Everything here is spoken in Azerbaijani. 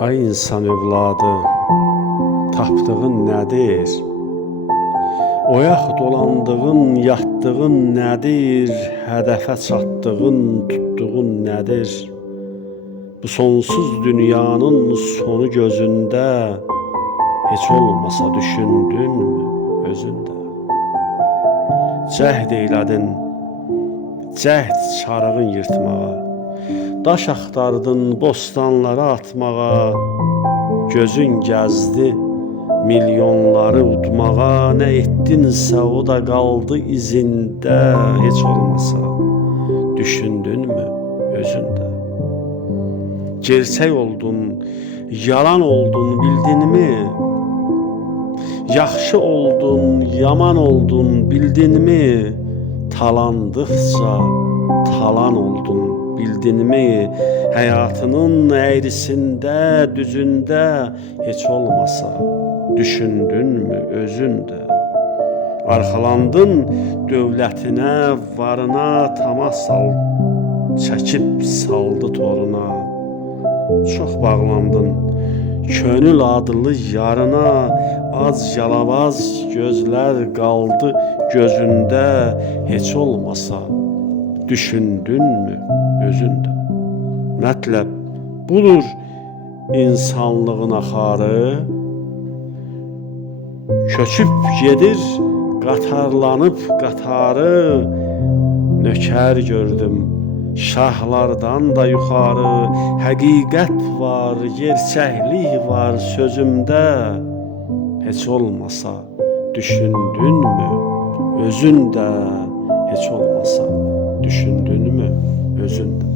Ay insan evladı, tapdığın nədir? Oyaq dolandığın, yatdığın nədir? Hədəfə çatdığın, tutduğun nədir? Bu sonsuz dünyanın sonu gözündə heç olmasa düşündünmü özündə? Cəhd eylədin, cəhd çarığın yırtmağa, daş axtardın bostanlara atmağa, gözün gəzdi milyonları udmağa, nə etdinsə o da qaldı izində, heç olmasa düşündünmü özündə? Gerçək oldun, yalan oldun, bildinmi? Yaxşı oldun, yaman oldun, bildinmi? Talandıqca talan oldun, bildinmi? Həyatının əyrisində, düzündə heç olmasa düşündünmü özündə? Arxalandın dövlətinə, varına, tama çəkib saldı toruna. Çox bağlandın könül adlı yarına, az yalabaz gözlər qaldı gözündə, heç olmasa düşündünmü özündə? Mətləb budur insanlığın axarı, köçüb gedir qatarlanıb qatarı. Nökər gördüm şahlardan da yuxarı, həqiqət var, gerçəklik var sözümdə, heç olmasa düşündünmü özündə? Heç olmasa düşündünmü özündə?